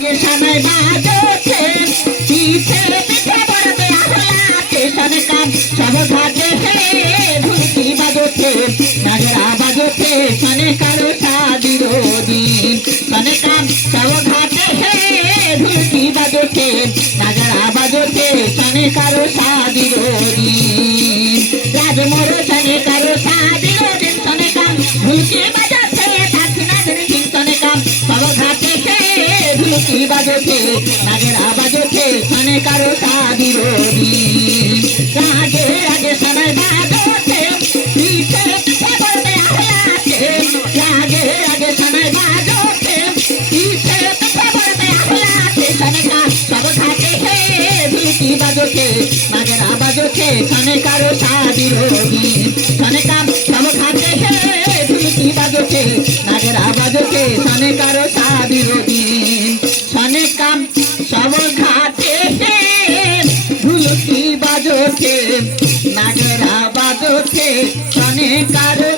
সানাই বাজছে পিঠে পিঠে বড়তে আহলাতে সনে কাম সব ঘাটে ঢুলকি বাজছে নাগরা বাজছে সনে কারো সাদির দিন সনে কাম সব ঘাটে ঢুলকি বাজছে নাগরা বাজছে সনে কারো সাদির দিন রাজমোর সনে কারো সাদির দিন সনে কাম ঢুলকি বাজছে থাকনা দিন সনে কাম সব ঘাটে ঢুলকি বাজছে নাগরা বাজছে সনে কারো সাদির দিন রাগে রাগে সনাই বাজছে পিঠে পিঠে বলতে আহলাতে রাগে রাগে সনাই বাজছে পিঠে পিঠে বলতে আহলাতে সনে কাম সব ঘাটে ঢুলকি বাজছে নাগরা বাজছে সনে কারো সাদির দিন সনে কাম সব ঘাটে ঢুলকি বাজছে নাগরা বাজছে সনে কারো সাদির দিন সনে কাম সব ঘাটে ঢুলকি বাজছে নাগরা বাজছে সনে কারো